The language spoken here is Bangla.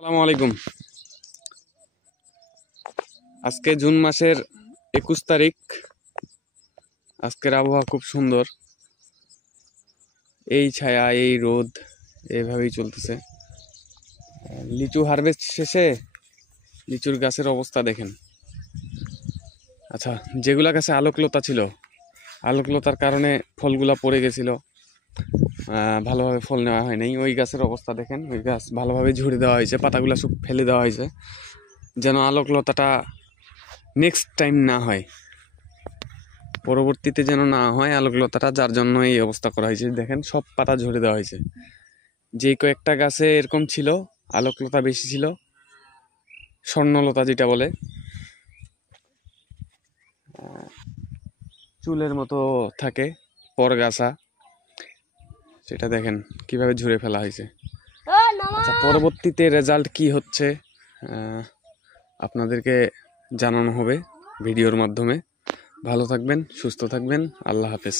আসসালামু আলাইকুম। আজকে জুন মাসের 21 তারিখ। আজকের আবহাওয়া খুব সুন্দর। এই ছায়া, এই রোদ, এইভাবেই চলতেছে। লিচু হারভেস্ট শেষে লিচুর গাছের অবস্থা দেখেন। আচ্ছা, যেগুলা গাছে আলোকলতা ছিল, আলোকলতার কারণে ফলগুলা পড়ে গেছিল, ভালোভাবে ফল নেওয়া হয় নাই। ওই গাছের অবস্থা দেখেন। ওই গাছ ভালোভাবে ঝুড়ে দেওয়া হয়েছে, পাতাগুলা সব ফেলে দেওয়া হয়েছে, যেন আলোকলতাটা নেক্সট টাইম না হয়, পরবর্তীতে যেন না হয় আলোকলতাটা, যার জন্য এই অবস্থা করা হয়েছে। দেখেন, সব পাতা ঝরে দেওয়া হয়েছে। যে কয়েকটা গাছে এরকম ছিল, আলোকলতা বেশি ছিল, স্বর্ণলতা যেটা বলে, চুলের মতো থাকে, পরগাছা, সেটা দেখেন কিভাবে ঝুরে ফেলা হয়েছে। আচ্ছা, পরবর্তীতে রেজাল্ট কি হচ্ছে আপনাদেরকে জানানো হবে ভিডিওর মাধ্যমে। ভালো থাকবেন, সুস্থ থাকবেন। আল্লাহ হাফেজ।